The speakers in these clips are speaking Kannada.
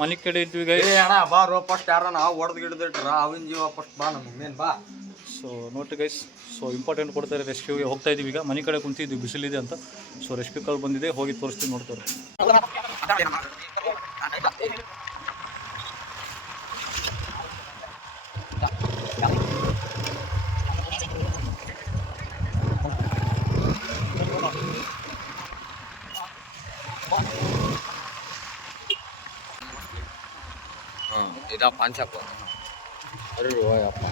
ಮನೆ ಕಡೆ ಇದ್ವಿ ಗೈಸ್. ಅಣ್ಣ ಬಾರೋ ಫಸ್ಟ್ ಯಾರನ್ನ ಹೊಡೆದು ಗಿಡದಿಟ್ರ ಅವಿನ ಜೀವ ಫಸ್ಟ್ ಬಾ ನಮಗೆ ಮೇನ್ ಬಾ. ಸೊ ನೋಡ್ರಿ ಗೈಸ್, ಸೊ ಇಂಪಾರ್ಟೆಂಟ್ ಕೊಡ್ತಾರೆ. ರೆಸ್ಕ್ಯೂಗೆ ಹೋಗ್ತಾ ಇದೀವಿ ಈಗ. ಮನೆ ಕಡೆ ಕುಂತಿದ್ವಿ, ಬಿಸಿಲಿದೆ ಅಂತ. ಸೊ ರೆಸ್ಕ್ಯೂ ಕಾಲ್ ಬಂದಿದೆ, ಹೋಗಿ ತೋರಿಸ್ತೀವಿ, ನೋಡ್ತಾರೆ. ಇದಾ ಪಾಂಚಪ್ಪ ಅರೆ ಅಪ್ಪ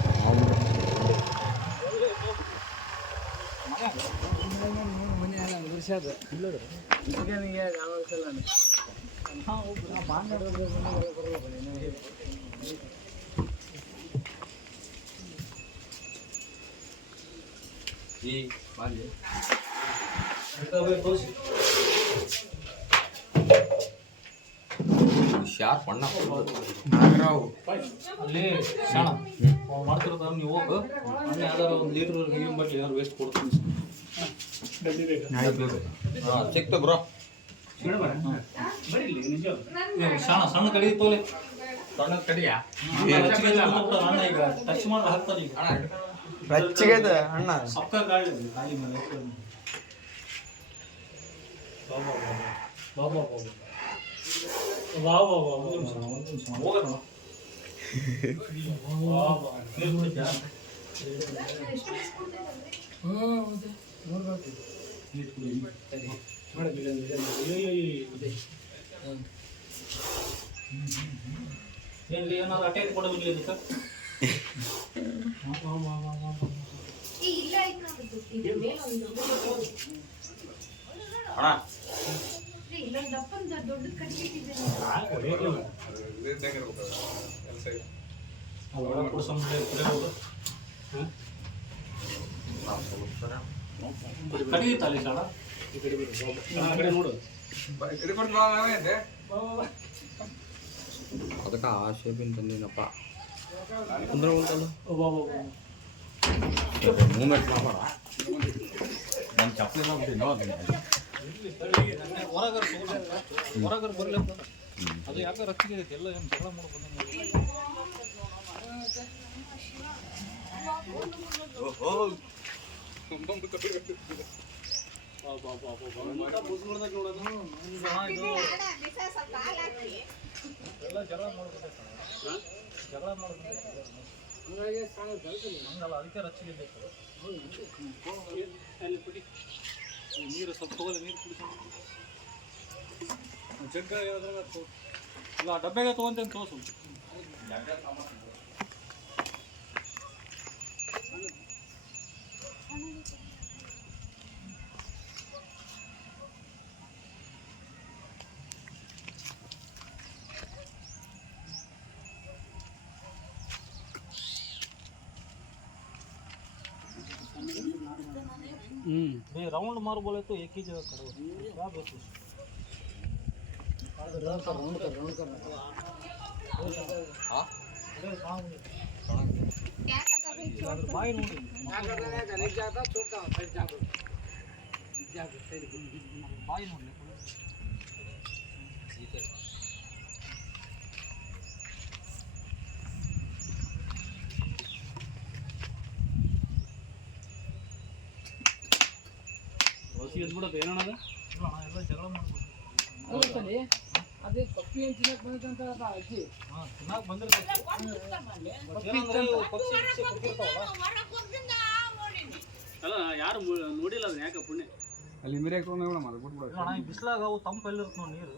ಶಾರ್ಪ್ ಅಣ್ಣ ಅಲ್ಲಿ ಶಾಣ ಮಾಡ್ತಿರ್ತಾರ, ನೀವು ಹೋಗು. ಯಾವ್ದಾರು ಒಂದು ಲೀಟ್ರ್ ನೀರಿನ ಬಾಟ್ಲಿ ಏನಾದ್ರು ವೇಸ್ಟ್ ಕೊಡ್ತೀನಿ. ಸಿಕ್ತು ಬ್ರೋ. ಶಾಣ ಸಣ್ಣ ಕಡಿ ತೋಲೆ, ಸಣ್ಣ ಕಡಿಯಾ ಅಣ್ಣ ಈಗ ಟಚ್ ಮಾಡಿ ಹಾಕ್ತಾನೆ. ಈಗ ರಚ್ಚಿಗೆ ಅಣ್ಣ ಸಕ್ಕ ಗಾಳಿ ಗಾಳಿ ಮೇಲೆ ಬಾಬಾ ಬಾಬಾ ಬಾಬಾ ಬಾಬಾ ಒಂದು ನಿಮಿಷ ಹೋಗೋಣ. ನೀರು ಕುಡಿತ್ಯಾ? ಏನಾದ್ರು ಅಟ್ಯಾಕ್ ಕೊಡೋದಿಲ್ಲ ಇದಕ್ಕೆ. ಅದಕ್ಕೆ ಆ ಶೇಪಿನ ತಂದಿನಪ್ಪ ಅಂದ್ರೆ ಉಂಟಲ್ಲ ಮೂಮೆಂಟ್ ಮಾಡಬೇಡ. ನನ್ನ ಚಪ್ಪಲಿ ಹೊರಗರ್ ಬರಲಿ ಅದು ಯಾಕೆ ರಚ್ಚಿಗೆ ಎಲ್ಲ ಏನು ಜಗಳ ಮಾಡ್ಬೋದು. ಎಲ್ಲ ಜಗಳ ಮಾಡ್ಬೋದು, ಜಗಳ ಮಾಡ್ಬೋದು. ಹಂಗಲ್ಲ, ಅದಕ್ಕೆ ರಚ್ಚಿಗೆ ಬೇಕು. ನೀರು ಸ್ವಲ್ಪ ತಗೊಳ್ಳಿ, ನೀರು ಕುಡಿಸ್ಕೊಂಡು ಜಗ್ಗ ಅದ್ರಾಗ ಇಲ್ಲ ಡಬ್ಬೆಗೆ ತೊಗೊಂತೇನೆ ತೋಸು. राउंड मार बोले तो एक ही जगह करो, क्या बेचो राउंड कर हां क्या करता भाई छोड़ भाई नोडी क्या करता है एक जाता छोटा फिर जाओ सही भाई नोडी ಏನದ ಎಲ್ಲ ಜಗಳ ಮಾಡ್ಬೋದು. ಅದೇ ಪಕ್ಷಿ ಏನು ತಿನ್ನಕ್ಕೆ ಬಂದಂತ ಅಜ್ಜಿ ತಿನ್ನಕ್ಕೆ ಬಂದಿರ್ತಾರೆ. ಅಲ್ಲ ಯಾರು ನೋಡಿಲ್ಲ ಅದನ್ನ, ಯಾಕೆ ಪುಣ್ಯ ಅಲ್ಲಿ ಮಿರಿಯಾಗ ತೊಗೊಂಡು ನೋಡ ಬಿಟ್ಬಿಡ. ಬಿಸಿಲಾಗ ಅವು ತಂಪು ಎಲ್ಲಿರುತ್ತೆ ನೋಡಿ ನೀರು,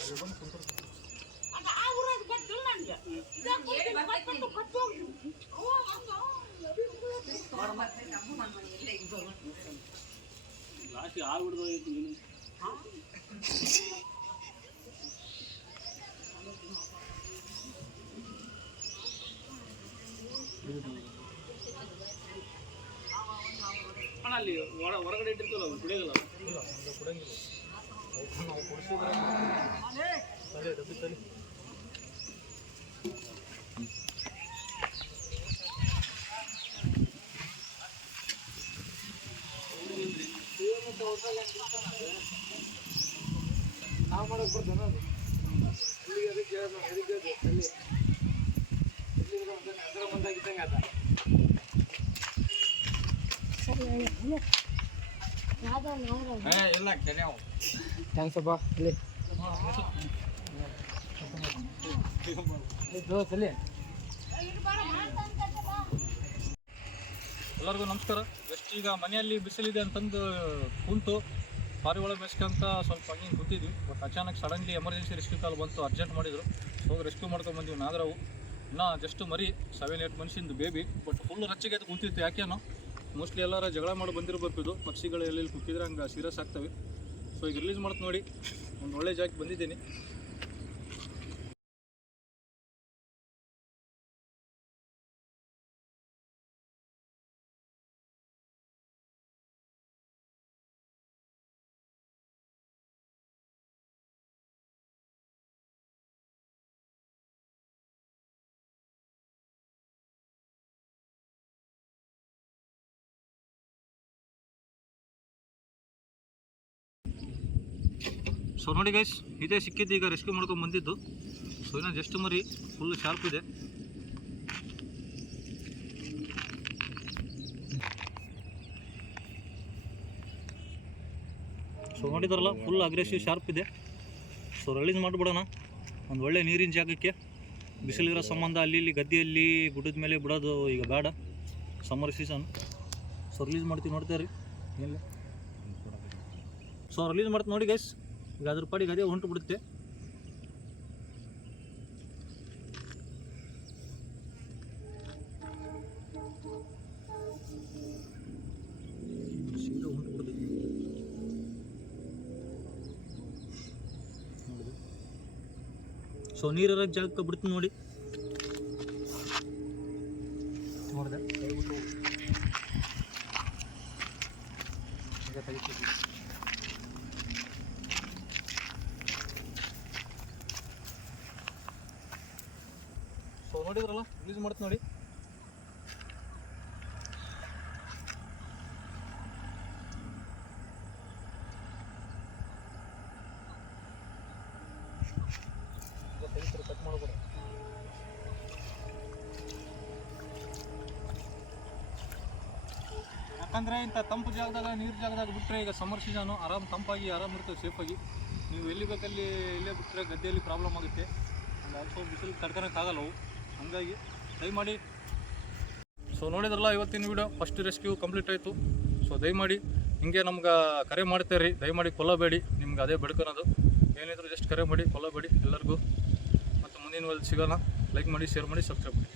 ಅಲ್ಲಿ ಬಂದು ಕುಂತಿರ್ತಾರೆ. ಲಾಸ್ಟ್ ಆಗ್ಬಿಡ್ದು ನೀನು ಅಣ್ಣ ಅಲ್ಲಿ ಹೊರಗಡೆ ಇಟ್ಟಿರ್ತೀವಲ್ಲ ಅವ್ನು ಕುಡಿಯೋಲ್ಲ. ಕುಡಿಯಂಗಿಲ್ಲ ನಾವು ಕುಡಿಸಿದ್ರೆ ತಲೆ ಡಬ್ಬಿ ತಲೆ ನಾವು ಮಾಡಕ್ಕೆ ಬರ್ತೇನೆ. ಇಲ್ಲ ಕೆನೆ ಥ್ಯಾಂಕ್ಸ್ ಅಪ್ಪ ಇಲ್ಲಿ ದೋಸಲಿ. ಎಲ್ಲರಿಗೂ ನಮಸ್ಕಾರ. ಜಸ್ಟ್ ಈಗ ಮನೆಯಲ್ಲಿ ಬಿಸಿಲಿದೆ ಅಂತಂದು ಕುಂತು ಪಾರಿವಾಳ ಬೇಸ್ಕಂತ ಸ್ವಲ್ಪ ಹಂಗೆ ಕೂತಿದ್ವಿ. But Achanak suddenly emergency rescue ಕಾಲ್ ಬಂತು, ಅರ್ಜೆಂಟ್ ಮಾಡಿದ್ರು. ಹೋಗಿ ರೆಸ್ಕ್ಯೂ ಮಾಡ್ಕೊಂಡು ಬಂದ್ವಿ. ನಾಗರಾವು ಇನ್ನೂ ಜಸ್ಟ್ ಮರಿ 7-8 ಮನುಷ್ಯಂದು ಬೇಬಿ. ಬಟ್ ಫುಲ್ ರಚ್ಚಿಗೆ ಅದು ಕುಂತಿತ್ತು. ಯಾಕೇನೋ ಮೋಸ್ಟ್ಲಿ ಎಲ್ಲರೂ ಜಗಳ ಮಾಡಿ ಬಂದಿರಬೇಕು. ಇದು ಪಕ್ಷಿಗಳು ಎಲ್ಲೆಲ್ಲಿ ಕುಕ್ಕಿದ್ರೆ ಹಂಗೆ ಸೀರಿಯಸ್ ಆಗ್ತವೆ. ಸೊ ಈಗ ರಿಲೀಸ್ ಮಾಡ್ತು ನೋಡಿ, ಒಂದು ಒಳ್ಳೆ ಜಾಗಕ್ಕೆ ಬಂದಿದ್ದೀನಿ. ಸೊ ನೋಡಿ ಗೈಸ್, ಇದೇ ಸಿಕ್ಕಿದ್ದು ಈಗ ರೆಸ್ಕ್ಯೂ ಮಾಡ್ಕೊಂಡು ಬಂದಿದ್ದು. ಸೊ ಇನ್ನೂ ಜಸ್ಟ್ ಮರಿ ಫುಲ್ ಶಾರ್ಪ್ ಇದೆ. ಸೊ ನೋಡಿದ್ರಲ್ಲ, ಫುಲ್ ಅಗ್ರೆಸಿವ್ ಶಾರ್ಪ್ ಇದೆ. ಸೊ ರಿಲೀಸ್ ಮಾಡಿಬಿಡೋಣ ಒಂದು ಒಳ್ಳೆ ನೀರಿನ ಜಾಗಕ್ಕೆ. ಬಿಸಿಲಿರೋ ಸಂಬಂಧ ಅಲ್ಲಿ ಇಲ್ಲಿ ಗದ್ದೆಯಲ್ಲಿ ಗುಡ್ಡದ ಮೇಲೆ ಬಿಡೋದು ಈಗ ಬೇಡ, ಸಮ್ಮರ್ ಸೀಸನ್. ಸೊ ರಿಲೀಸ್ ಮಾಡ್ತೀವಿ, ನೋಡ್ತಾ ರೀ. ಇಲ್ಲ ಸೊ ರಿಲೀಸ್ ಮಾಡ್ತೀವಿ ನೋಡಿ ಗೈಸ್. ಈಗ ಅದ್ರ ಪಾಡಿಗೆ ಅದೇ ಹೊಂಟು ಬಿಡುತ್ತೆ. ಸೀದಾ ಹೊಂಟು ಬಿಡುತ್ತೆ. ಸೊ ನೀರಿರೋ ಜಾಗಕ್ಕೆ ಬಿಡ್ತೀನಿ ನೋಡಿ. ನೋಡಿದೆ ಈಗ ತೆಗಿತೀವಿ. ಸೊ ನೋಡಿದ್ರಲ್ಲ, ರಿಲೀಸ್ ಮಾಡ್ತೀನಿ ನೋಡಿ. ಕಟ್ ಮಾಡ್ಬೋದು. ಯಾಕಂದರೆ ಇಂಥ ತಂಪು ಜಾಗದಾಗ, ನೀರು ಜಾಗದಾಗ ಬಿಟ್ಟರೆ ಈಗ ಸಮ್ಮರ್ ಸೀಸನು ಆರಾಮ್ ತಂಪಾಗಿ ಇರ್ತದೆ, ಸೇಫಾಗಿ. ನೀವು ಎಲ್ಲಿ ಬೇಕಲ್ಲಿ ಇಲ್ಲೇ ಬಿಟ್ಟರೆ ಗದ್ದೆಯಲ್ಲಿ ಪ್ರಾಬ್ಲಮ್ ಆಗುತ್ತೆ. ಆ್ಯಂಡ್ ಆಲ್ಸೋ ಬಿಸಿಲು ತಡ್ಕೊಳಕ್ಕಾಗಲ್ಲ ಅವು. ಹಾಗಾಗಿ ದಯಮಾಡಿ. ಸೊ ನೋಡಿದ್ರಲ್ಲ, ಇವತ್ತಿನ ವಿಡಿಯೋ ಫಸ್ಟ್ ರೆಸ್ಕ್ಯೂ ಕಂಪ್ಲೀಟ್ ಆಯಿತು. ಸೊ ದಯಮಾಡಿ ಹಿಂಗೆ ನಮ್ಗೆ ಕರೆ ಮಾಡ್ತೀರಿ, ದಯಮಾಡಿ ಕೊಲ್ಲಬೇಡಿ. ನಿಮ್ಗೆ ಅದೇ ಬೆಡ್ಕೊಳೋದು. ಏನಿದ್ರು ಜಸ್ಟ್ ಕರೆ ಮಾಡಿ, ಕೊಲ್ಲಬೇಡಿ ಎಲ್ಲರಿಗೂ. ಮತ್ತು ಮುಂದಿನ ಸಿಗೋಣ. ಲೈಕ್ ಮಾಡಿ, ಶೇರ್ ಮಾಡಿ, ಸಬ್ಸ್ಕ್ರೈಬ್ ಮಾಡಿ.